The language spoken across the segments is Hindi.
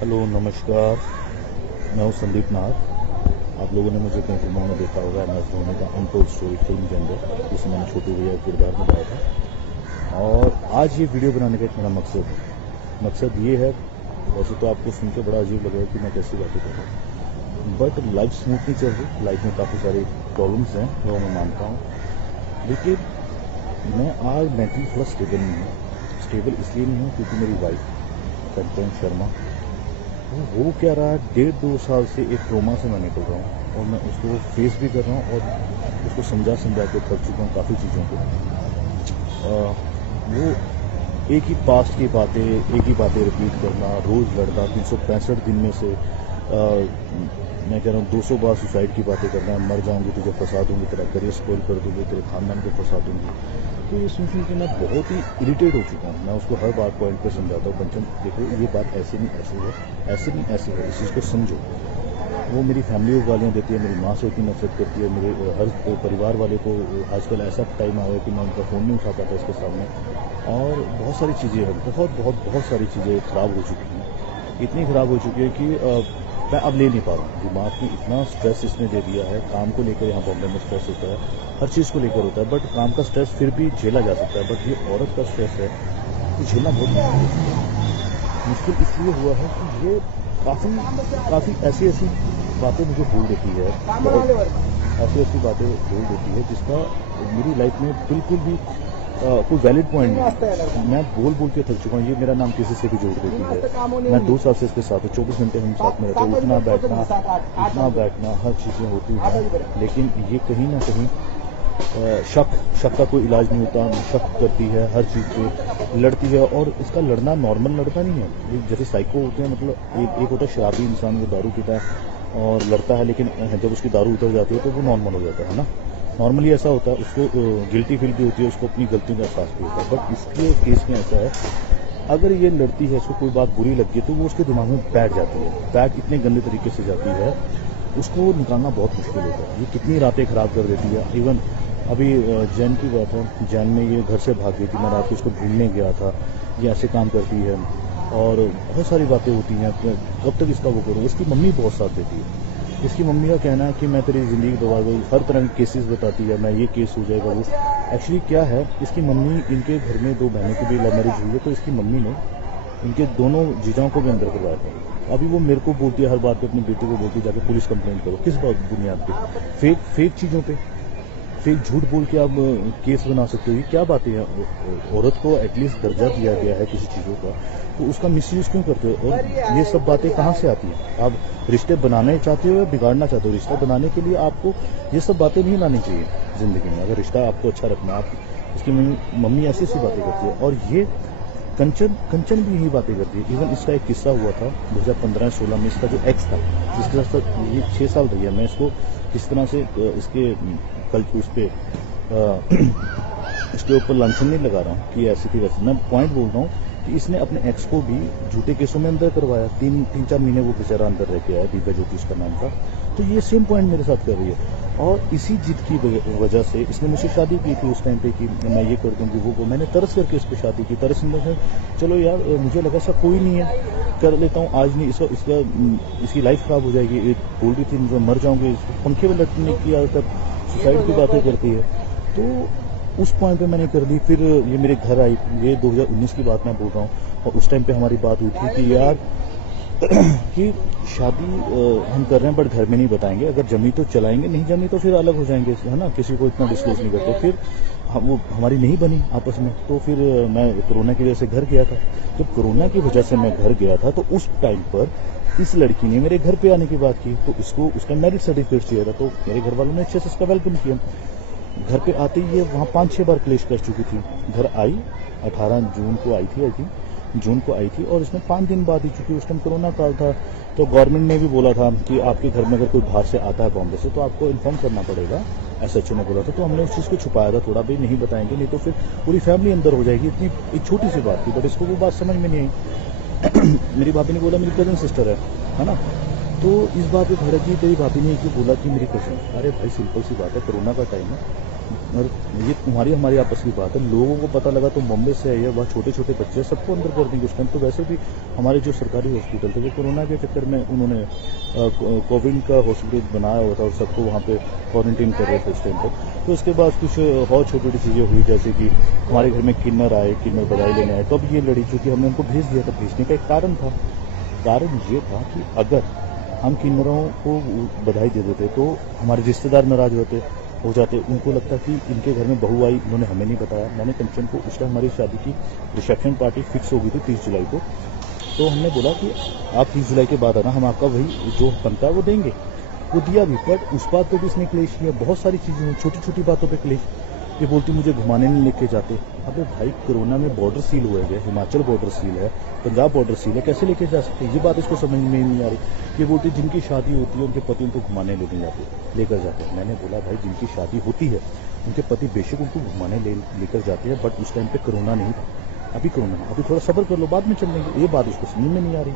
हेलो नमस्कार। मैं हूँ संदीप नाथ। आप लोगों ने मुझे कई फिल्मों में देखा होगा। MS धोनी का अनटोल्ड स्टोरी फिल्म के अंदर, जिसमें मैंने छोटू भैया का किरदार निभाया था। और आज ये वीडियो बनाने का एक मेरा मकसद ये है। वैसे तो आपको सुन के बड़ा अजीब लगेगा कि मैं कैसी बातें कर रहा हूँ, बट लाइफ स्मूथ नहीं चल रही। लाइफ में काफ़ी सारी प्रॉब्लम्स हैं जो मैं मानता हूँ, लेकिन मैं आज मेंटली थोड़ा स्टेबल नहीं हूँ। स्टेबल इसलिए नहीं हूँ क्योंकि मेरी वाइफ कंचन शर्मा, वो हो क्या रहा है, 1.5-2 साल से एक ट्रोमा से मैं निकल रहा हूँ और मैं उसको फेस भी कर रहा हूँ और उसको समझा के थक चुका हूँ काफ़ी चीज़ों को। वो एक ही पास्ट की बातें, एक ही बातें रिपीट करना, रोज़ लड़ना, 365 दिन में से मैं कह रहा हूँ 200 बार सुसाइड की बातें करना, मर जाऊंगी तुझे फंसा दूंगी, तेरा करियर स्पॉइल कर दूंगी, तेरे खानदान को फंसा दूंगी। तो ये सुन के मैं बहुत ही इरिटेट हो चुका हूँ। मैं उसको हर बात पॉइंट पे समझाता हूँ, कंचन देखो ये बात ऐसे नहीं ऐसे है, ऐसे नहीं ऐसे है, इस चीज़ को समझो। वो मेरी फैमिली को गालियाँ देती है, मेरी माँ से इतनी नफरत करती है, मेरे हर परिवार वाले को। आजकल ऐसा टाइम आया है कि मैं उनका फ़ोन नहीं उठा पाता इसके सामने। और बहुत सारी चीज़ें हैं, बहुत सारी चीज़ें ख़राब हो चुकी हैं। इतनी ख़राब हो चुकी है कि मैं अब ले नहीं पा रहा हूँ। दिमाग में इतना स्ट्रेस इसने दे दिया है। काम को लेकर यहाँ बॉम्बे में स्ट्रेस होता है, हर चीज़ को लेकर होता है, बट काम का स्ट्रेस फिर भी झेला जा सकता है। बट ये औरत का स्ट्रेस है, ये झेलना बहुत मुश्किल है। मुश्किल इसलिए हुआ है कि ये काफ़ी ऐसी ऐसी बातें मुझे बोल देती है, ऐसी ऐसी बातें बोल देती है जिसका मेरी लाइफ में बिल्कुल भी कोई वैलिड पॉइंट नहीं। मैं बोल बोल के थक चुका हूँ। ये मेरा नाम किसी से भी जोड़ देती है। मैं 2 साल से इसके साथ हूँ, 24 घंटे हम साथ में रहते हैं, उठना बैठना हर चीज़ें होती हैं। लेकिन ये कहीं ना कहीं शक का कोई इलाज नहीं होता। शक करती है, हर चीज़ पे लड़ती है। और इसका लड़ना नॉर्मल लड़ता नहीं है। ये जैसे साइको होते हैं, मतलब एक होता है शराबी इंसान, वो दारू पीता है और लड़ता है, लेकिन जब उसकी दारू उतर जाती है तो वो नॉर्मल हो जाता है ना। नॉर्मली ऐसा होता है, उसको गिल्टी फील भी होती है, उसको अपनी गलतियों का एहसास भी होता है। बट इसके केस में ऐसा है, अगर ये लड़ती है, इसको कोई बात बुरी लगती है तो वो उसके दिमाग में बैठ जाती है। बैठ इतने गंदे तरीके से जाती है, उसको निकालना बहुत मुश्किल होता है। ये कितनी रातें ख़राब कर देती है। इवन अभी जैन की बात है, जैन में ये घर से भाग गई थी, मैं रात को उसको ढूंढने गया था। ये ऐसे काम करती है और बहुत सारी बातें होती हैं। कब तक इसका वो करूँ। इसकी मम्मी बहुत साथ देती है। इसकी मम्मी का कहना है कि मैं तेरी ज़िंदगी बर्बाद गई, हर तरह के केसेस बताती है, मैं ये केस हो जाएगा वो। एक्चुअली क्या है, इसकी मम्मी, इनके घर में 2 बहनों की भी लव मैरिज हुई है, तो इसकी मम्मी ने इनके दोनों जीजाओं को भी अंदर करवाया था। अभी वो मेरे को बोलती है, हर बात पे अपनी बेटी को बोलती है जाके पुलिस कंप्लेंट करो। किस बात बुनियाद पे? फेक चीज़ों पे, फेक झूठ बोल के आप केस बना सकते हो। ये क्या बातें हैं। औरत को एटलीस्ट दर्जा दिया गया है किसी चीज़ों का, तो उसका मिसयूज क्यों करते हो। और ये सब बातें कहाँ से आती हैं। आप रिश्ते बनाने चाहते हो या बिगाड़ना चाहते हो। रिश्ता बनाने के लिए आपको ये सब बातें नहीं लानी चाहिए ज़िंदगी में। अगर रिश्ता आपको अच्छा रखना, आप इसकी मम्मी ऐसी ऐसी बातें करती है। और ये कंचन भी यही बातें करती है। इवन इसका एक किस्सा हुआ था 2015-16 में। इसका जो एक्स था, जिसके साथ ये 6 साल रही है, मैं इसको किस तरह से इसके कल उस पर इसके ऊपर लांछन नहीं लगा रहा हूँ कि ऐसी थी वैसी। मैं पॉइंट बोल रहा हूँ कि इसने अपने एक्स को भी झूठे केसों में अंदर करवाया। 3-4 महीने वो बेचारा अंदर रह के आया, दिव्या ज्योति उसका नाम था। तो ये सेम पॉइंट मेरे साथ कर रही है। और इसी जिद की वजह से इसने मुझसे शादी की थी उस टाइम पे कि मैं ये कर दूंगी वो। मैंने तरस करके इस पर शादी की। तरस में चलो यार, मुझे लगा ऐसा कोई नहीं है, कर लेता हूँ। आज नहीं, इसकी लाइफ खराब हो जाएगी। बोल रही थी मुझे मर जाऊंगी, पंखे में लटकने की आदत, सुसाइड की बातें करती है। तो उस पॉइंट पे मैंने कर ली। फिर ये मेरे घर आई, ये 2019 की बात मैं बोल रहा हूँ। और उस टाइम पे हमारी बात हुई थी कि यार कि शादी हम कर रहे हैं, बट घर में नहीं बताएंगे। अगर जमी तो चलाएंगे, नहीं जमी तो फिर अलग हो जाएंगे, है ना। किसी को इतना डिस्क्लोज नहीं करते। फिर वो हमारी नहीं बनी आपस में। तो फिर मैं कोरोना की वजह से घर गया था। जब कोरोना की वजह से मैं घर गया था, तो उस टाइम पर इस लड़की ने मेरे घर पे आने की बात की। तो इसको उसका मैरिज सर्टिफिकेट चाहिए था, तो मेरे घर वालों ने अच्छे से उसका वेलकम किया। घर पे आते ही ये वहाँ 5-6 बार क्लेश कर चुकी थी। घर आई 18 जून को आई थी, आई थी जून को आई थी, और इसमें 5 दिन बाद ही, चूंकि उस टाइम कोरोना काल था, तो गवर्नमेंट ने भी बोला था कि आपके घर में अगर कोई बाहर से आता है बॉम्बे से, तो आपको इन्फॉर्म करना पड़ेगा। SHO ने बोला था। तो हमने उस चीज़ को छुपाया था थोड़ा, भाई नहीं बताएंगे, नहीं तो फिर पूरी फैमिली अंदर हो जाएगी। इतनी एक छोटी सी बात थी, बट इसको वो बात समझ में नहीं आई। मेरी भाभी ने बोला मेरी कजन सिस्टर है ना। तो इस बात पे भड़क गई, तेरी भाभी ने एक ही बोला कि मेरी कज़न। अरे भाई सिंपल सी बात है, कोरोना का टाइम है और ये तुम्हारी हमारी आपस की बात है। लोगों को पता लगा तो बॉम्बे से आई है, वहाँ छोटे छोटे बच्चे सबको अंदर कर देंगे उस टाइम। तो वैसे भी हमारे जो सरकारी हॉस्पिटल थे वो कोरोना के चक्कर में उन्होंने कोविड का हॉस्पिटल बनाया हुआ था और सबको वहाँ पे क्वारंटीन कर रहे थे उस टाइम पर। तो उसके बाद कुछ और छोटी छोटी चीज़ें हुई, जैसे कि हमारे घर में किन्नर आए, किन्नर बधाई लेने आए। तो अब ये लड़ी चूँकि हमने उनको भेज दिया था, भेजने का एक कारण था। कारण ये था कि अगर हम किन्नरों को बधाई दे देते तो हमारे रिश्तेदार नाराज हो जाते। उनको लगता कि इनके घर में बहू आई, उन्होंने हमें नहीं बताया। मैंने कंचन को उस टाइम हमारी शादी की रिसेप्शन पार्टी फिक्स हो गई थी 30 जुलाई को। तो हमने बोला कि आप 30 जुलाई के बाद आना, हम आपका वही जो बनता है वो देंगे। वो दिया भी, बट उस बात पर भी इसने क्लेश किया। बहुत सारी चीज़ें हुई, छोटी छोटी बातों पर क्लेश। ये बोलती मुझे घुमाने नहीं लेके जाते। अबे भाई कोरोना में बॉर्डर सील हुए गए, हिमाचल बॉर्डर सील है, पंजाब बॉर्डर सील है, कैसे लेके जा सकते हैं? ये बात इसको समझ में नहीं आ रही। ये बोलती जिनकी शादी होती है उनके पति उनको घुमाने लेकर जाते हैं। मैंने बोला भाई जिनकी शादी होती है उनके पति बेशक उनको घुमाने लेकर जाते हैं, बट उस टाइम पे कोरोना नहीं था। अभी कोरोना, अभी थोड़ा सब्र कर लो, बाद में चल लेंगे। ये बात उसको समझ में नहीं आ रही।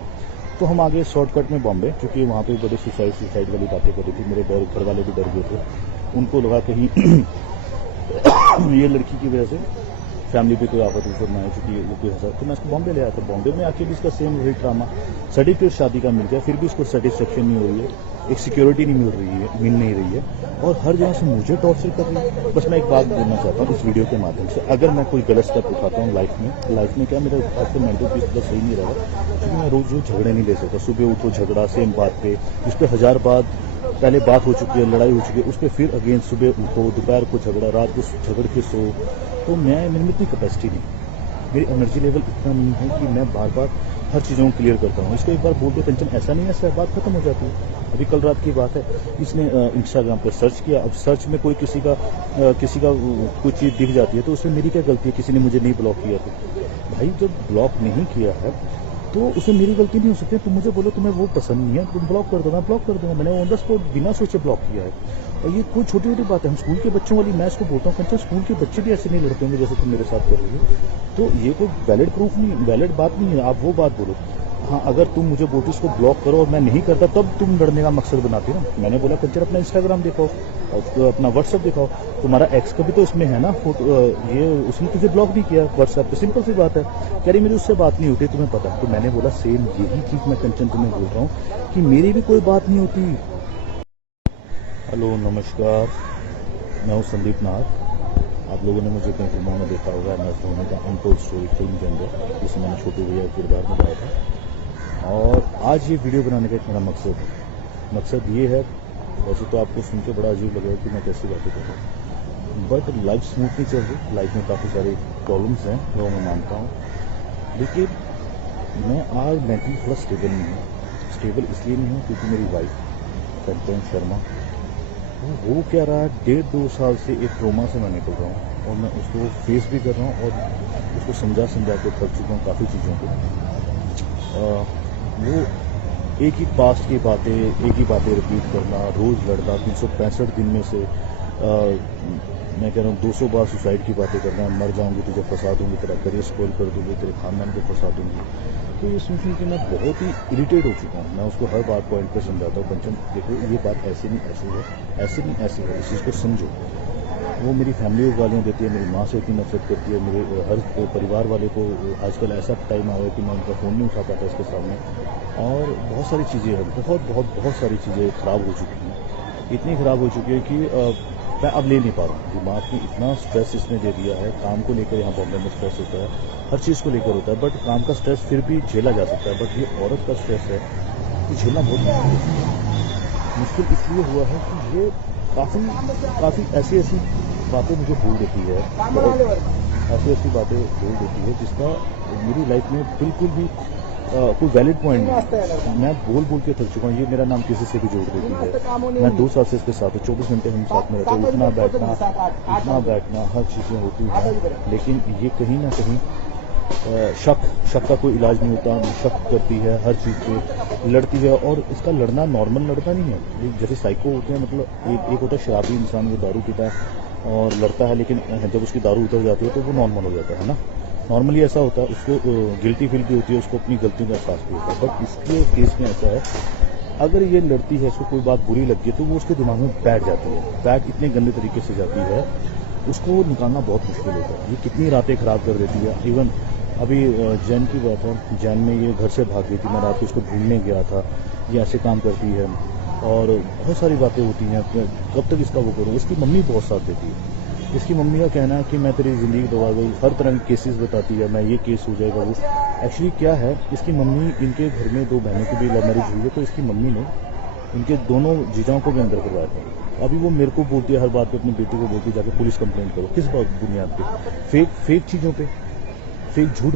तो हम आगे शॉर्टकट में बॉम्बे, क्योंकि वहाँ पे बड़े सुसाइड वाली बातें कर रही थी। मेरे घर वाले भी डर गए थे, उनको लगा कहीं ये लड़की की वजह से फैमिली पे कोई आफत उफत ना है, चूंकि वो कोई हंसा। तो मैं इसको बॉम्बे ले आया था। बॉम्बे में आके भी इसका सेम वही ड्रामा। सर्टिफिकेट शादी का मिल गया, फिर भी इसको सेटिस्फेक्शन नहीं हो रही है, एक सिक्योरिटी नहीं मिल नहीं रही है, और हर जगह से मुझे टॉर्चर कर रही है। बस मैं एक बात बोलना चाहता हूँ इस वीडियो के माध्यम से, अगर मैं कोई गलत स्टेप उठाता हूँ लाइफ में क्या मेरा आजकल मेंटल पीस थोड़ा सही नहीं रहा, क्योंकि मैं रोज झगड़े नहीं ले सकता। सुबह उठो झगड़ा सेम बात पे, उस पर 1000 बात पहले बात हो चुकी है, लड़ाई हो चुकी है, उस पर फिर अगेन सुबह उठो, दोपहर को झगड़ा, रात को झगड़ के सो। तो मेरे में इतनी कैपेसिटी नहीं, मेरी एनर्जी लेवल इतना नहीं है कि मैं बार बार हर चीज़ों को क्लियर करता हूँ। इसको एक बार बोल दे कंचन ऐसा नहीं है, ऐसा बात खत्म हो जाती है। अभी कल रात की बात है, इसने इंस्टाग्राम पर सर्च किया। अब सर्च में कोई किसी का कोई चीज़ दिख जाती है तो उसमें मेरी क्या गलती है? किसी ने मुझे नहीं ब्लॉक किया तो भाई जब ब्लॉक नहीं किया है तो उसमें मेरी गलती नहीं हो सकती। तुम मुझे बोलो तुम्हें वो पसंद नहीं है, तुम ब्लॉक कर दो, मैं ब्लॉक कर दूंगा। मैंने ऑन द स्पॉट बिना सोचे ब्लॉक किया है। और ये कोई छोटी छोटी बात है, हम स्कूल के बच्चों वाली, मैं इसको बोलता हूँ कंचन स्कूल के बच्चे भी ऐसे नहीं लड़ते होंगे जैसे तुम मेरे साथ कर रही हो। तो ये कोई वैलिड प्रूफ नहीं, वैलिड बात नहीं है। आप वो बात बोलो। हाँ, अगर तुम मुझे बोलती इसको ब्लॉक करो और मैं नहीं करता तब तुम लड़ने का मकसद बनाती ना। मैंने बोला कंचन अपना इंस्टाग्राम दिखाओ, तो अपना व्हाट्सएप दिखाओ, तुम्हारा एक्स का भी तो इसमें है ना फोटो, ये उसने तुझे ब्लॉक नहीं किया व्हाट्सएप पे, सिंपल सी बात है। कह रही मेरी उससे बात नहीं होती, तुम्हें पता। तो मैंने बोला सेम यही चीज़ मैं कंचन तुम्हें बोल रहा हूँ कि मेरी भी कोई बात नहीं होती। हेलो नमस्कार, मैं हूँ संदीप नाथ। आप लोगों ने मुझे कई फिल्मों में देखा होगा, एम एस धोनी का अनटोल्ड स्टोरी फिल्म के अंदर, जिसमें मैंने छोटे भैया किरदार निभाया था। और आज ये वीडियो बनाने का एक मेरा मकसद ये है, वैसे तो आपको सुन के बड़ा अजीब लगेगा कि मैं कैसी बातें कर रहा हूँ, बट लाइफ स्मूथ नहीं चल रही। लाइफ में काफ़ी सारे प्रॉब्लम्स हैं जो मैं मानता हूँ, लेकिन मैं आज मेंटली थोड़ा स्टेबल नहीं हूँ। स्टेबल इसलिए नहीं हूँ क्योंकि मेरी वाइफ कंचन शर्मा वो क्या रहा है, 1.5-2 साल से एक ट्रोमा से मैं निकल रहा हूँ, और मैं उसको फेस भी कर रहा हूँ और उसको समझा के थक चुका हूँ काफ़ी चीज़ों को। वो एक ही पास्ट की बातें, एक ही बातें रिपीट करना, रोज़ लड़ना, 365 दिन में से मैं कह रहा हूँ 200 बार सुसाइड की बातें करना, मर जाऊंगी तुझे फंसा दूंगी, तेरा करियर स्पॉइल कर दूंगी, तेरे खानदान को फंसा दूंगी। तो ये सोचने कि मैं बहुत ही इरिटेट हो चुका हूँ। मैं उसको हर बात पॉइंट पर समझाता हूँ, कंचन देखो ये बात ऐसे नहीं ऐसे है, ऐसे नहीं ऐसे है, इस चीज़ को समझो। वो मेरी फैमिली को गालियाँ देती है, मेरी माँ से इतनी नफरत करती है, मेरे हर परिवार वाले को। आजकल ऐसा टाइम आ गया कि मैं उनका फ़ोन नहीं उठा पाता इसके सामने, और बहुत सारी चीज़ें हैं, बहुत सारी चीज़ें ख़राब हो चुकी हैं, इतनी ख़राब हो चुकी है कि मैं अब ले नहीं पा रहा हूँ। दिमाग में इतना स्ट्रेस इसने दे दिया है, काम को लेकर यहाँ बॉम्बे में स्ट्रेस होता है, हर चीज़ को लेकर होता है, बट काम का स्ट्रेस फिर भी झेला जा सकता है, बट ये औरत का स्ट्रेस है, ये झेलना बहुत मुश्किल इसलिए हुआ है कि ये काफ़ी ऐसी बातें मुझे बोल देती है, बहुत ऐसी बातें बोल देती है जिसका मेरी लाइफ में बिल्कुल भी कोई वैलिड पॉइंट नहीं। मैं बोल के थक चुका हूँ। ये मेरा नाम किसी से भी जोड़ देती है। मैं 2 साल से इसके साथ हूँ, 24 घंटे हम साथ में रहते हैं, उठना बैठना हर चीज़ें होती हैं, लेकिन ये कहीं ना कहीं शक का कोई इलाज नहीं होता। शक करती है, हर चीज़ पे लड़ती है, और इसका लड़ना नॉर्मल लड़ना नहीं है। जैसे साइको होते हैं, मतलब एक होता है शराबी इंसान, वो दारू पीता है और लड़ता है, लेकिन जब उसकी दारू उतर जाती है तो वो नॉर्मल हो जाता है ना। नॉर्मली ऐसा होता है, उसको गिल्टी फील भी होती है, उसको अपनी गलतियों का एहसास भी होता है, बट इसके केस में ऐसा है अगर ये लड़ती है, इसको कोई बात बुरी लगी है तो वो उसके दिमाग में बैठ जाती है, बैठ इतने गंदे तरीके से जाती है, उसको निकालना बहुत मुश्किल होता है। ये कितनी रातें खराब कर देती है। इवन अभी जैन की बात है, जैन में ये घर से भाग गई थी, मैं रात को इसको ढूंढने गया था, ये ऐसे काम करती है और बहुत सारी बातें होती हैं। कब तक इसका वो करूँ। इसकी मम्मी बहुत साथ देती है। इसकी मम्मी का कहना है कि मैं तेरी ज़िंदगी दबा गई, हर तरह के केसेस बताती है, मैं ये केस हो जाएगा वो। एक्चुअली क्या है, इसकी मम्मी, इनके घर में 2 बहनों की भी लव मैरिज हुई है, तो इसकी मम्मी ने इनके दोनों जीजाओं को भी अंदर करवाया था। अभी वो मेरे को बोलती है, हर बात पे अपनी बेटी को बोलती है जाके पुलिस कंप्लेंट करो। किस बात बुनियाद पे? फेक फेक चीज़ों पे, फेक झूठ